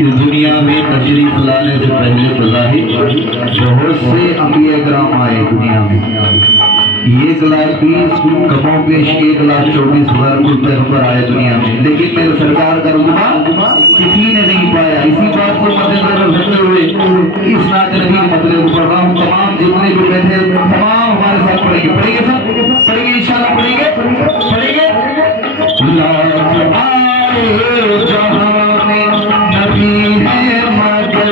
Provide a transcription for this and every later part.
इस दुनिया में तशरीफ लाने से पहले बहुत से अंबिया किराम आए दुनिया में। 1,20,000 कमोबेश 1,24,000 पैगंबर आए दुनिया में, लेकिन मेरे सरकार का रुतबा किसी ने नहीं पाया। इसी बात को मद्देनजर रखते हुए इस नात नबी मतलब प्रोग्राम तमाम जितने भी बैठे तमाम हमारे साथ पढ़ेंगे सब पढ़ेंगे इंशाल्लाह पढ़ेंगे जहां में नबी है मगर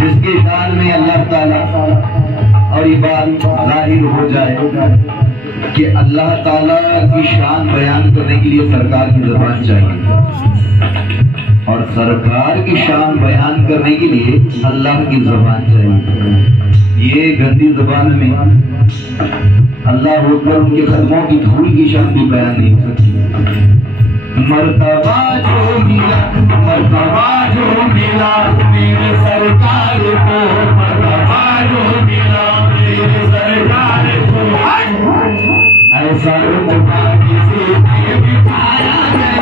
जिसके शान में अल्लाह ताला और ये बात जाहिर हो जाए कि अल्लाह ताला की शान बयान करने के लिए सरकार की ज़बान चाहिए और सरकार की शान बयान करने के लिए अल्लाह की ज़बान चाहिए। ये गंदी ज़बान में अल्लाह होकर उनके कदमों की धूल की शान भी बयान नहीं हो सकती। मर्तबा जो मिला मेरे सरकार को, मर्तबा जो मिला मेरे सरकार को, ऐसा रुतबा किसी ने भी पाया नहीं।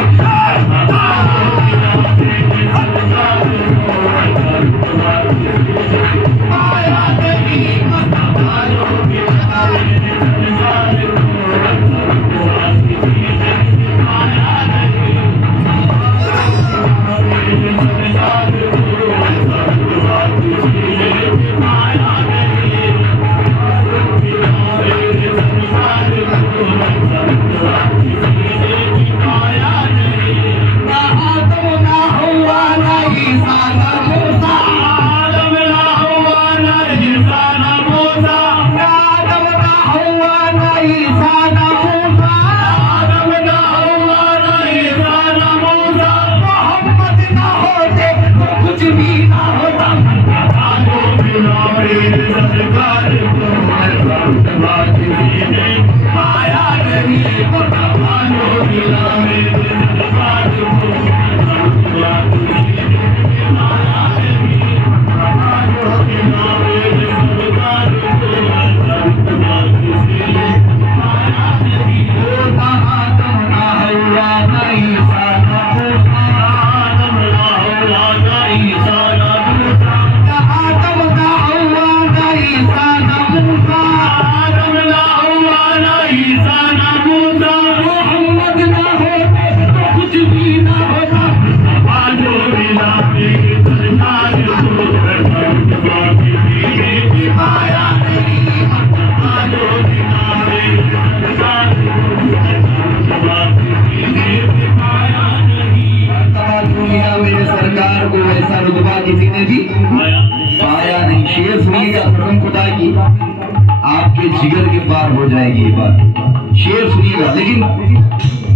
आपके जिगर के पार हो जाएगी ये बात। शेर सुनिएगा लेकिन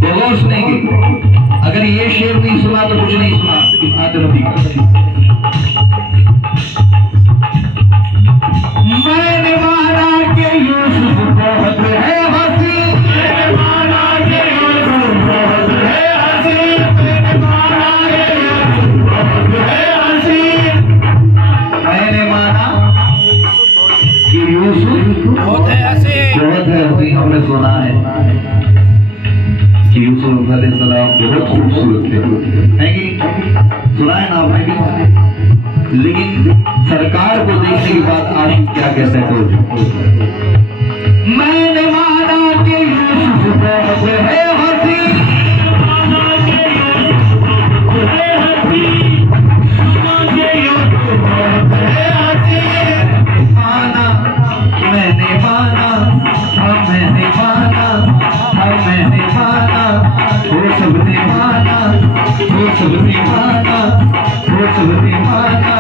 गौर सुनेंगे। अगर ये शेर नहीं सुना तो कुछ नहीं सुना इस आदर नबी का। मैंने माना कि यूसुफ बहुत है हंसी, मैंने माना कि यूसुफ बहुत है हंसी, मैंने माना कि यूसुफ बहुत है हंसी। मैंने माना कि यूसुफ बहुत है हंसी, बहुत है हंसी। हमने सुना है कि यूसुफ अलैहिस्सलाम बहुत खूबसूरत थे, है कि सुना है ना आपने भी? लेकिन सरकार को देखने के बाद आशिक क्या कहते हैं? मैंने माना कि यूसुफ बहुत है हंसी, माना कि यूसुफ बहुत है हंसी, माना कि यूसुफ बहुत है हंसी। माना मैंने माना, हाँ मैंने माना, हाँ मैंने माना, वो सबने माना, वो सबने माना, वो सबने माना,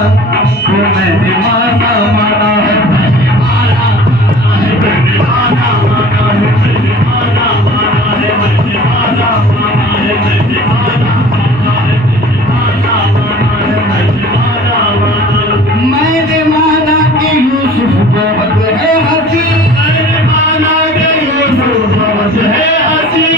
वो मैंने माना, माना है मैंने माना, माना है मैंने माना, माना है मैंने माना, माना है मैंने माना, माना है मैंने माना, माना है मैंने माना, माना है मैंने माना, माना। मैंने माना कि यूसुफ बहुत है हंसी, मैंने माना कि यूसुफ बहुत है हंसी,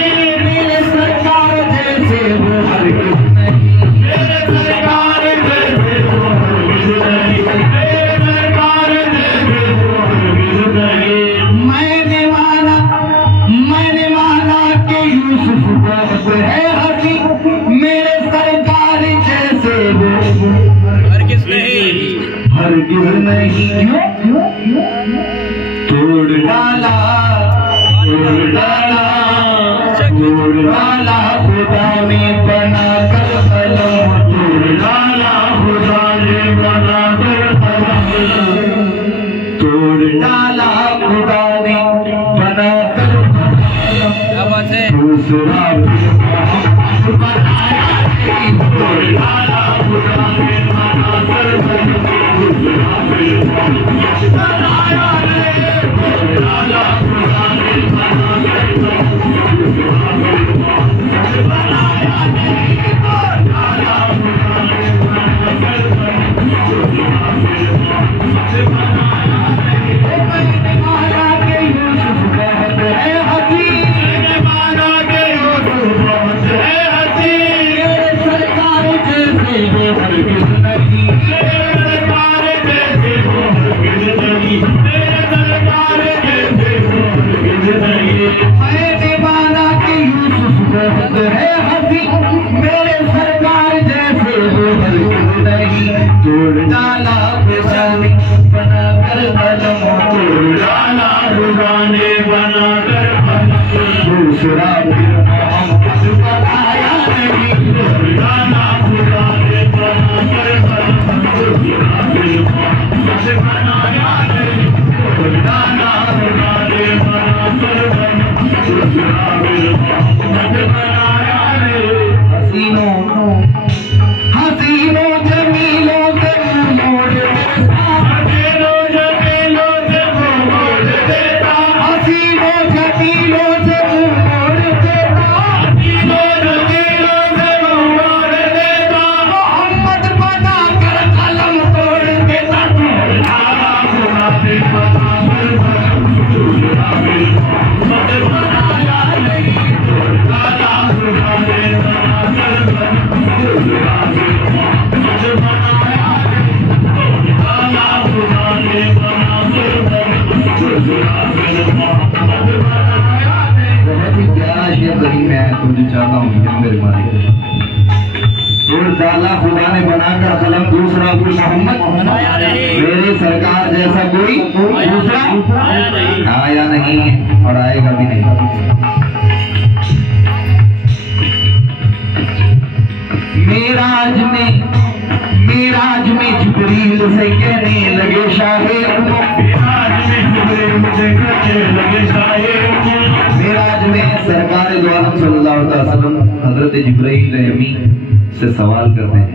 मेरे सरकार जैसे वो हरगिज़ नहीं, मेरे सरकार जैसे वो हरगिज़ नहीं, मेरे सरकार जैसे वो हरगिज़ नहीं। मैंने माना कि यूसुफ बहुत है हंसी, मेरे सरकार जैसे वो हरगिज़ नहीं, हरगिज़ नहीं। तोड़ डाला, तोड़ डाला, तोड़ डाला खुदा ने बना कर कलम, तोड़ डाला खुदा ने बना कर कलम, तोड़ डाला खुदा ने बना कर कलम। दूसरा बनाया नहीं, तोड़ डाला खुदा ने बना कर कलम, दूसरा बनाया नहीं, तोड़ डाला खुदा ने बना कर कलम, दूसरा बनाया नहीं, तोड़ डाला खुदा ने बना कर कलम, दूसरा बनाया नहीं। मैंने माना कि यूसुफ बहुत है हंसी, मैंने माना कि यूसुफ बहुत है हंसी, मेरे सरकार जैसे वो हरगिज़ नहीं, मेरे सरकार जैसे वो हरगिज़ नहीं, मेरे सरकार जैसे वो हरगिज़ नहीं। मैंने माना कि यूसुफ बहुत है हंसी, मेरे सरकार जैसे वो हरगिज़ नहीं। तोड़ डाला खुदा ने बना कर कलम, तोड़ डाला खुदा ने बना कर कलम, दूसरा मोहम्मद बनाया नहीं, तोड़ डाला खुदा ने बना कर कलम, दूसरा मोहम्मद बनाया नहीं, तोड़ डाला खुदा ने बना कर कलम, दूसरा मोहम्मद बनाया नहीं। हसीनों जमीलों से मुंह मोड़ देता, हसीनों जमीलों से मुंह मोड़ देता, हसीनों जमीलों से मुंह मोड़ देता, हसीनों जमीलों से मुंह मोड़ देता, मोहम्मद बना कर कलम तोड़ देता, तोड़ डाला खुदा ने बना कर कलम, दूसरा मोहम्मद बनाया नहीं, तोड़ डाला खुदा ने बना कर कलम, दूसरा मोहम्मद बनाया नहीं, तोड़ डाला खुदा ने बना कर कलम, दूसरा मोहम्मद बनाया नहीं। बहुत ही प्यारा शेर रही मैं तुझे चाहता हूँ कि मेरे मालिक, तोड़ डाला खुदा ने बनाकर कलम, दूसरा कोई मोहम्मद बनाया नहीं, मेरे सरकार जैसा कोई दूसरा आया नहीं और आएगा भी नहीं। मेराज में जिब्रील से कहने लगे शाहे उमम, मेराज में जिब्रील से कहने लगे शाहे उमम, मेराज में सरकार दो आलम सल्लल्लाहु अलैहि वसल्लम हजरत जिब्रील अमीन से सवाल करते हैं,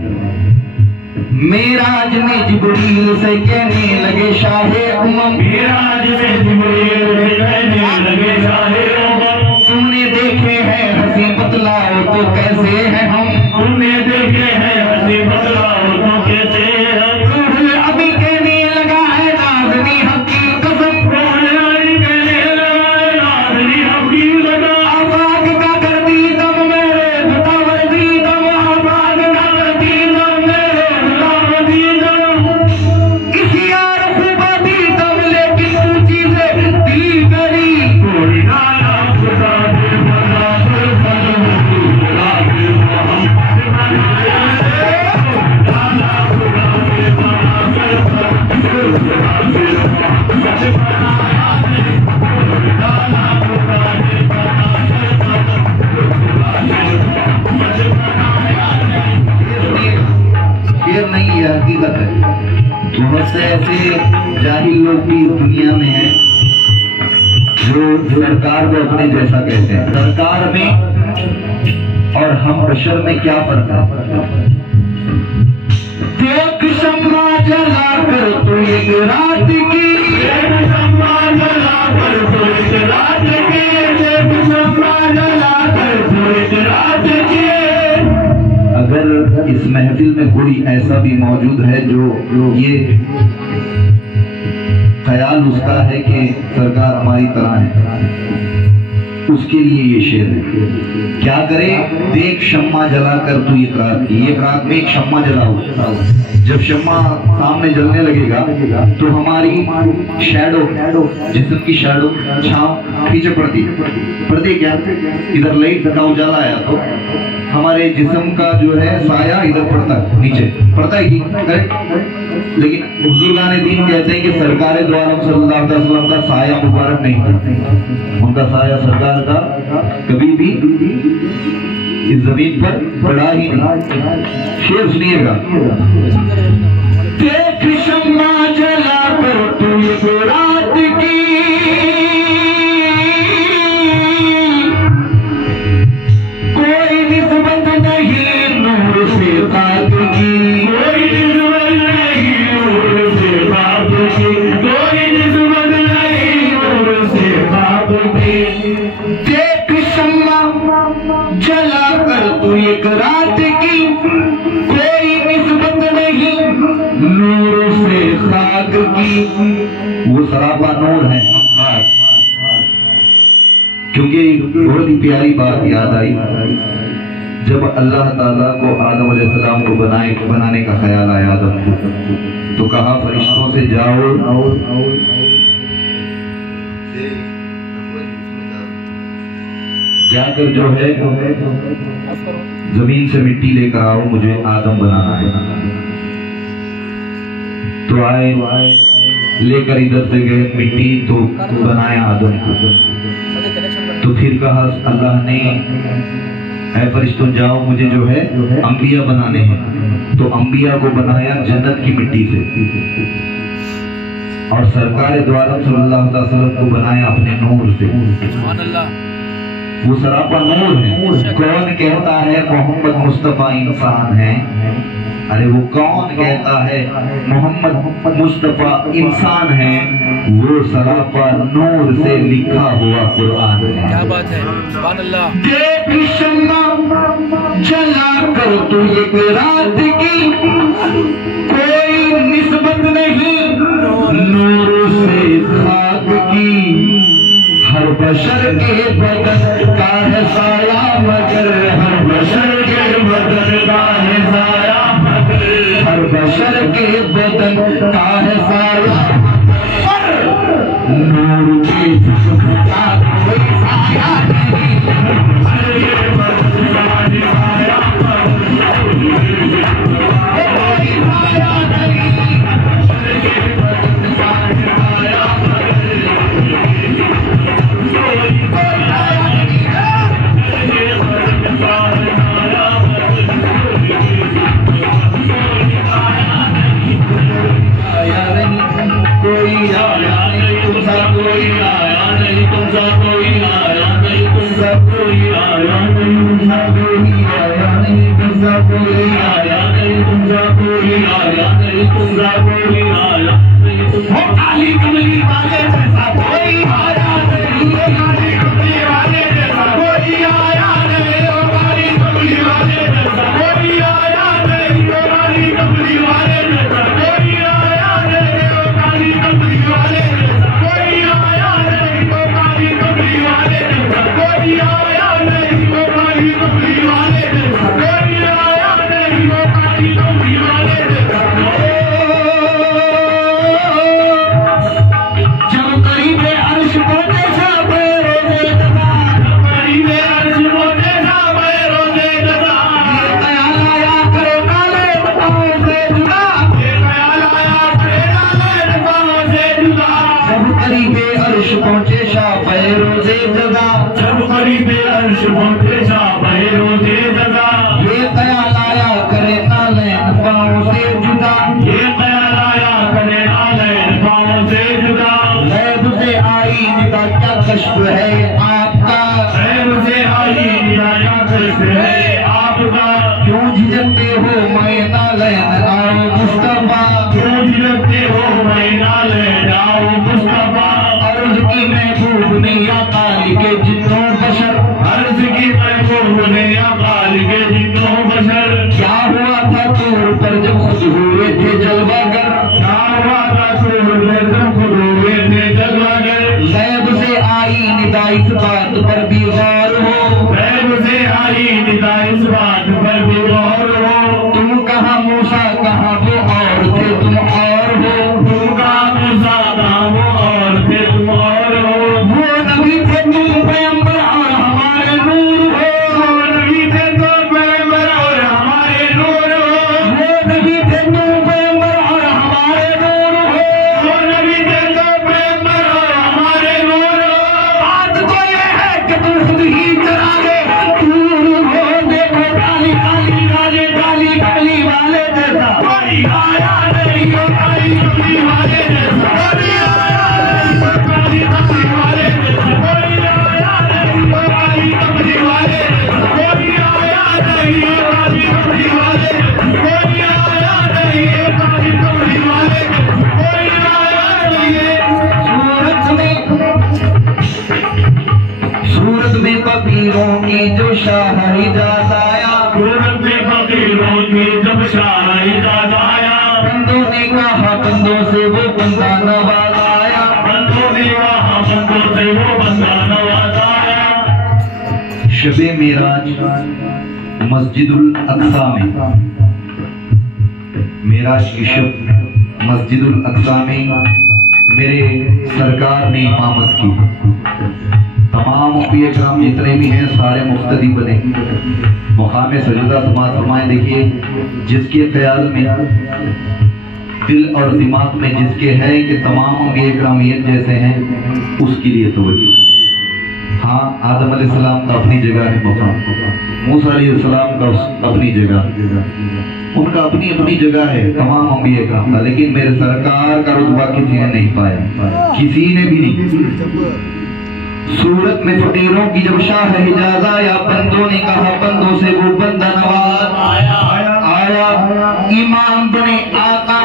मेराज में जिब्रील से कहने लगे शाहे उमम, मेराज में जिब्रील से कहने लगे शाहे उमम, तुमने देखे हैं हंसी बतलाओ तो कैसे हैं हम, तुमने देखे हैं हंसी बतलाओ तो कैसे हैं। अभी कहने लगा है नाज़नी हक की कसम, अभी कहने लगा है नाज़नी हक की कसम, आबाद का करती दम मेरे बतावर दी दम, आबाद का करती दम मेरे बतावर दी दम, किसी और खुबा दी दम लेकिन तू चीजें दी गई, कोई नाला खुदा दे बना दे फजल खुदा दे मोहम्मद बनाए, नाला खुदा दे बना दे फजल खुदा दे मोहम्मद बनाया दे, नाला खुदा दे बना दे फजल खुदा दे मोहम्मद बनाया दे। शेर नहीं है, हकीकत है। बहुत से ऐसे जाहिल लोग भी इस दुनिया में हैं जो सरकार को अपने जैसा कहते हैं। सरकार में और हम बशर में क्या फर्क है? देख शम्मा जला कर तू एक रात की, देख शम्मा जला कर तू एक रात की, देख शम्मा जला कर तू एक रात की। अगर इस महफिल में कोई ऐसा भी मौजूद है जो ये ख्याल उसका है कि सरकार हमारी तरह है, उसके लिए ये शेर है। क्या करे? देख शम्मा जला कर तू एक रात की, एक रात में एक शम्मा जला हो, जब शम्मा सामने जलने लगेगा तो हमारी शैडो, जिस्म की शैडो छांव पीछे पड़ती क्या? इधर लाइट का उजाला आया तो हमारे जिस्म का जो है साया इधर पड़ता है, नीचे पड़ता है कि करेक्ट? लेकिन बुजुर्गान दीन कहते हैं कि सरकार दो आलम सल्लल्लाहु अलैहि वसल्लम का साया मुबारक नहीं पड़ता, उनका साया सरकार का कभी भी इस जमीन पर पड़ा ही नहीं। शेर सुनिएगा। देख शम्मा जला कर तू एक रात की, कोई निस्बत नहीं नूर से खाक की, कोई निस्बत नहीं नूर से खाक की, कोई निस्बत नहीं नूर से खाक की। देख शम्मा जला कर तू एक रात की, कोई निस्बत नहीं नूर से खाक की। वो सरापा नूर है, क्योंकि बहुत ही प्यारी बात याद आई जब अल्लाह ताला को आदम अलैहिस्सलाम को बनाने का ख्याल आया आदम को, तो कहा फरिश्तों से जाओ जाकर जो है जमीन से मिट्टी लेकर आओ, मुझे आदम बनाना है। तो आए लेकर इधर से गए मिट्टी, तो बनाया आदम को। तो फिर कहा अल्लाह ने ऐ फरिश्तों जाओ मुझे जो है अंबिया बनाने हैं, तो अंबिया को बनाया जन्नत की मिट्टी से, और सरकार द्वारा सल्लल्लाहु अलैहि वसल्लम को बनाया अपने नूर से। वो सरापा नूर है। कौन कहता है मोहम्मद मुस्तफा इंसान है? अरे वो कौन कहता है मोहम्मद मुस्तफा इंसान है? वो सरापा नूर से लिखा हुआ कुरान है। क्या बात है, सुभान अल्लाह। देख शम्मा जला कर तू एक रात की, कोई निस्बत नहीं नूर से खाक की। हर बशर के बदन का है साया मगर, हर बशर के बदन का है साया मगर, हर बशर के बदन का है साया नूर की का कोई साया नहीं, हर के बदन का है साया कोई साया नहीं, हर के बदन का है साया दिशा बहरों से जगा, ये ख्याल आया करे नालैन पाँव से जुदा, ये ख्याल आया करे नालैन पाँव से जुदा, लैब से आई निदा क्या कष्ट है आपका, लैब से आई निदा क्या कष्ट है आपका, क्यों झिझकते हो मैं नालैन आओ मुस्तफा, क्यों झिझकते हो मैं नालैन आओ मुस्तफा, अर्ज की महबूब ने या काली के जिन्नों बशर, अर्ज की महबूब ने या काली के जिन्नों बशर, क्या हुआ था तूर पर जब खुद हुए थे जलवागर, क्या हुआ था तूर पर जब खुद हुए थे जलवागर, लैब से आई निदा इस बात पर भी गौर हो, लैब से आई निदा इस बात पर भी गौर हो, तुम कहाँ मूसा कहाँ वो और थे तुम और हो, तुम का मूसा कहाँ वो और थे तुम और हो, वो नबी थे तुम पैगंबर और हमारे नूर हो, वो नबी थे तो पैगंबर और हमारे नूर हो, वो नबी थे तुम पैगंबर और हमारे नूर हो, वो नबी थे तो पैगंबर और हमारे नूर हो, बात तो ये है कि तुम खुद ही चरागे नूर हो, देखो काली काली काले काली काली वाले जैसा कोई आया नहीं हो काली कमली वाले जैसा, कोई आया नहीं हो काली कमली वाले जैसा, कोई आया नहीं हो काली कमली वाले जैसा, कोई आया नहीं हो काली कमली वाले जैसा, कोई आया नहीं हो काली कमली वाले जैसा, कोई आया नहीं। सूरत में फकीरों की जो शाहिदाद आया, सूरत में फकीरों की जब शाहिदाद आया, बंदों ने कहा बंदों से वो बंदा नवाज आया, बंदों ने वहाँ बंदों से वो बंदा नवाज आया। शबे मेराज मस्जिदुल अक्सा में, मेराज की शब मस्जिदुल अक्सा में मेरे सरकार ने इमामत की। तमाम अंबिया किराम जितने भी हैं सारे मुख्तदी बने, मुकाम सजदा समात फरमाए। देखिए जिसके ख्याल में दिल और दिमाग में जिसके है कि तमाम अंबिया किराम एक जैसे हैं, उसके लिए तवज्जो। हाँ, आदम अलैहिस्सलाम का अपनी जगह है मुकाम, मूसा अलैहिस्सलाम का अपनी जगह, उनका अपनी अपनी जगह है तमाम अंबिया किराम का, लेकिन मेरे सरकार का रुतबा किसी ने नहीं पाया, किसी ने भी नहीं। सूरत में फकीरों की जब शाह हिजाज आया, बंदों ने कहा बंदों से वो बंदा नवाज आया, इमाम बने आका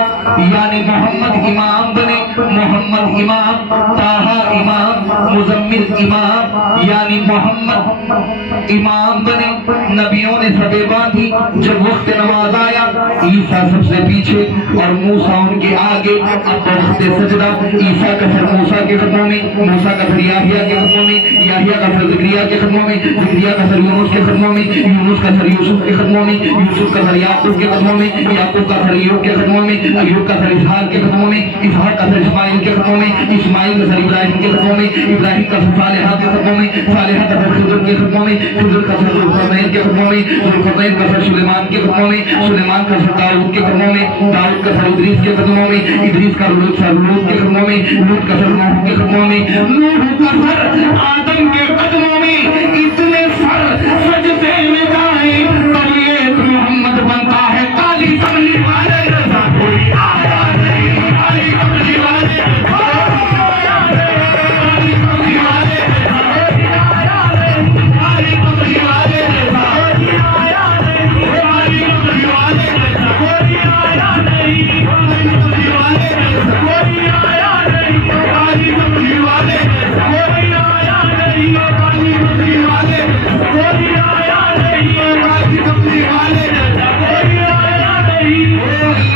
यानी मोहम्मद इमाम बने, मोहम्मद इमाम, ताहा इमाम, मुजम्मिल इमाम यानी मोहम्मद इमाम बने। नबियों ने सबे बांधी, जब वक्त नमाज आया ईसा सबसे पीछे और मूसा उनके आगे। अब वक्त सजदा, ईसा का सर मूसा के कदमों में, मूसा का सर याहिया के कदमों में, याहिया का सर ज़करिया के कदमों में, ज़करिया का सर यूनुस के कदमों में, यूनुस का सर यूसुफ के कदमों में, यूसुफ का सर याकूब के कदमों में, याकूब का सर अय्यूब के कदमों में, अय्यूब का सर इसहाक के कदमों में, इसहाक का सर इस्माइल के कदमों में, इस्माइल का सर इब्राहिम के कदमों में, इब्राहिम का सर सालेहा के कदमों में, सालेहा का सर खिज़र के कदमों में, खिज़र का सर ज़ुल्क़रनैन के कदमों में, ज़ुल्क़रनैन का सर सुलेमान के कदमों में, सुलेमान का सर दाऊद के कदमों में, दाऊद का सर इद्रीस के कदमों में, इद्रीस का लूत के कदमों में, लूत का सर नूह के कदमों में, नूह का सर आदम के कदमों में। इतने सर सजदे में जाए तब ये मोहम्मद बनता है काली कमली वाले जैसा। कोई आया नहीं काली कमली वाले, काली कमली वाले, आया नहीं काली कमली वाले जैसा, आया नहीं काली कमली वाले जैसा, कोई आया नहीं काली कमली वाले जैसा, कोई आया नहीं काली कमली वाले जैसा, कोई आया नहीं काली कमली वाले, कोई आया नहीं काली कमली वाले जैसा, कोई आया नहीं।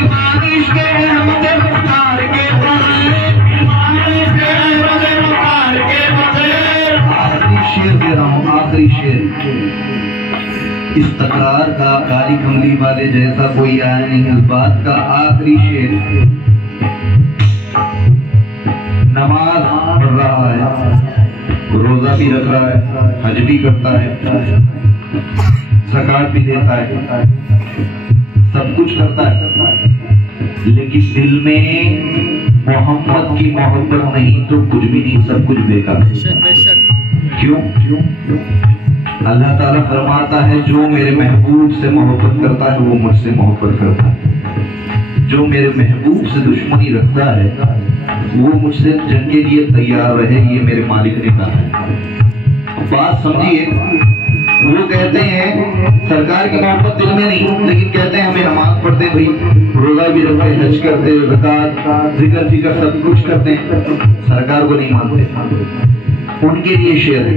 बारिश के अहमद मुख्तार के बगैर, बारिश के अहमद मुख्तार के बगैर। आखिरी शेर दे रहा हूँ, आखिरी शेर। इस तकरार का काली कमली वाले जैसा कोई आया नहीं, इस बात का आखिरी शेर। नमाज पढ़ रहा है, रोजा भी रख रहा है, हज भी करता है, ज़कात भी देता है, सब कुछ करता है, लेकिन दिल में मोहम्मद की मोहब्बत नहीं तो कुछ भी नहीं, सब कुछ बेकार। क्यों? अल्लाह ताला फरमाता है जो मेरे महबूब से मोहब्बत करता है वो मुझसे मोहब्बत करता है, जो मेरे महबूब से दुश्मनी रखता है वो मुझसे जंग के लिए तैयार रहे, ये मेरे मालिक ने कहा है। बात समझिए, वो कहते हैं सरकार की मोहब्बत दिल में नहीं, लेकिन कहते हैं हमें नमाज पढ़ते भाई, रोजा भी रखते, हज करते, ज़कात, जिक्र फिक्र सब कुछ करते हैं, सरकार को नहीं मानते। उनके लिए शेर है,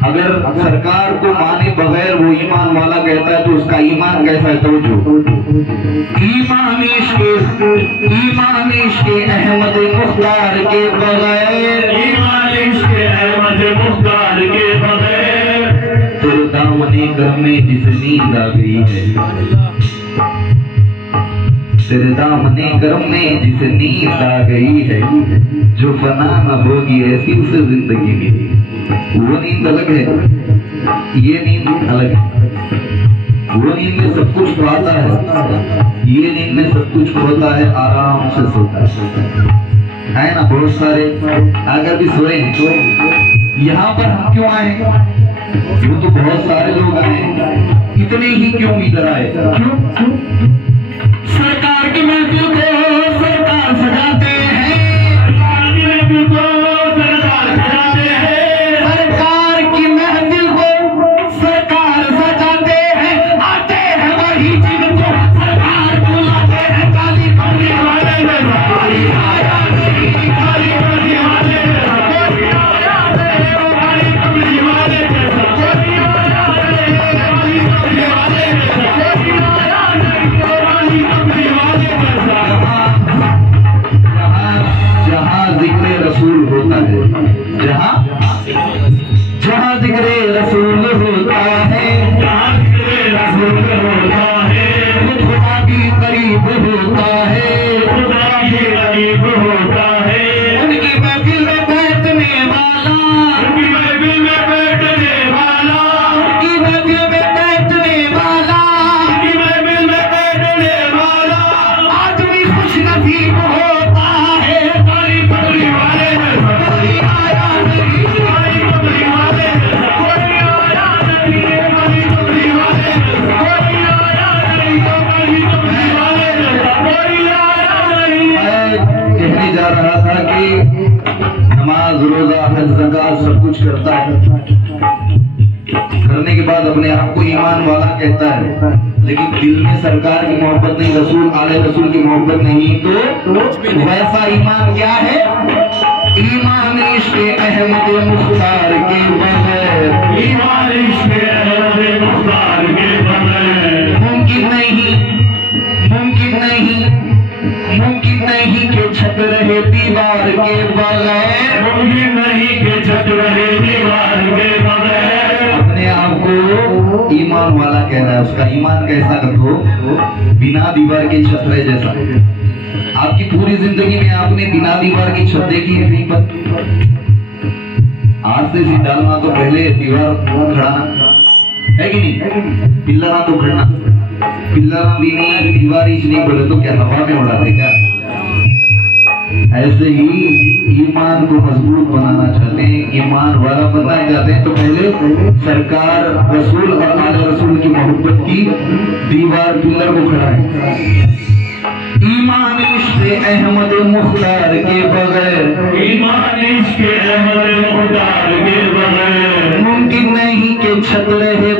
अगर सरकार को माने बगैर वो ईमान वाला कहता है तो उसका ईमान कैसा है? तो जो ईमान इश्क़ अहमद मुख्तार के बगैर, ईमान इश्क़ अहमद मुख्तार के बगैर, तो दामने गम में जिस नींद आ गई है, तेरे दामने गम में जिस नींद आ गई है, जो फना न होगी ऐसी उसे जिंदगी मिली। वो नींद अलग है, ये नींद अलग है। वो नींद में सब कुछ पाता है, ये नींद में सब कुछ होता है, आराम से सोता है ना। बहुत सारे अगर भी सोए हैं तो यहाँ पर हम क्यों आए? यूं तो बहुत सारे लोग आए, इतने ही क्यों इधर आए? क्यों? सरकार की महफिल को सरकार सजाते हैं, सरकार की महफिल को सरकार सजाते हैं, सरकार की महफिल को सरकार सजाते हैं, आते हैं वही जिनको सरकार बुलाते हैं। काली कमली वाले में कोई आया नहीं, काली कमली वाले में कोई आया नहीं, काली कमली वाले में कोई आया नहीं, काली कमली वाले में कोई आया नहीं, काली कमली वाले में। जहाँ जिक्र रसूल होता है, जहाँ जिक्र रसूल होता है, जहाँ जिक्र रसूल होता है, वो खुदा भी करीब होता है, खुदा भी करीब होता है। उनकी महफिल में बैठने वाला, उनकी महफिल में बैठने वाला, उनकी महफिल में बैठने वाला, उनकी महफिल में बैठने वाला, आदमी खुश नसीब होता है। काली पगड़ी वाले में कोई आया नहीं, काली कमली वाले में कोई आया नहीं, काली कमली वाले में कोई आया नहीं, काली कमली वाले में कोई आया नहीं। मैं कहने जा रहा था कि नमाज, रोजा, हज, ज़कात सब कुछ करता है, करने के बाद अपने आप को ईमान वाला कहता है, लेकिन दिल में सरकार की मोहब्बत नहीं, रसूल आले रसूल की मोहब्बत नहीं, तो वैसा ईमान क्या है? ईमान इश्क़ अहमद मुख्तार के बगैर, ईमान इश्क़ अहमद मुख्तार के बगैर, मुमकिन नहीं, मुमकिन नहीं, मुमकिन नहीं कि छत रहे दीवार के बगैर, मुमकिन नहीं कि छत रहे दीवार के बगैर। अपने आप को ईमान वाला कह रहा है, उसका ईमान कैसा रखो? बिना दीवार के छत रहे जैसा। आपकी पूरी जिंदगी में आपने बिना दीवार की छत देखी है नहीं? पर आज से सीधा डालना तो पहले दीवार खड़ाना है कि नहीं? पिल्ला तो खड़ना, पिल्ला भी नहीं, दीवार ही नहीं बोले तो क्या हवा में उड़ाते क्या? ऐसे ही ईमान को मजबूत बनाना चाहते हैं, ईमान वाला बनना चाहते हैं, तो पहले सरकार, रसूल और आले रसूल की मोहब्बत की दीवार, पिल्लर को खड़ा है। ईमान इश्क़ अहमद मुख्तार के बगैर, ईमान इश्क़ अहमद मुख्तार के बगैर, मुमकिन नहीं कि छत रहे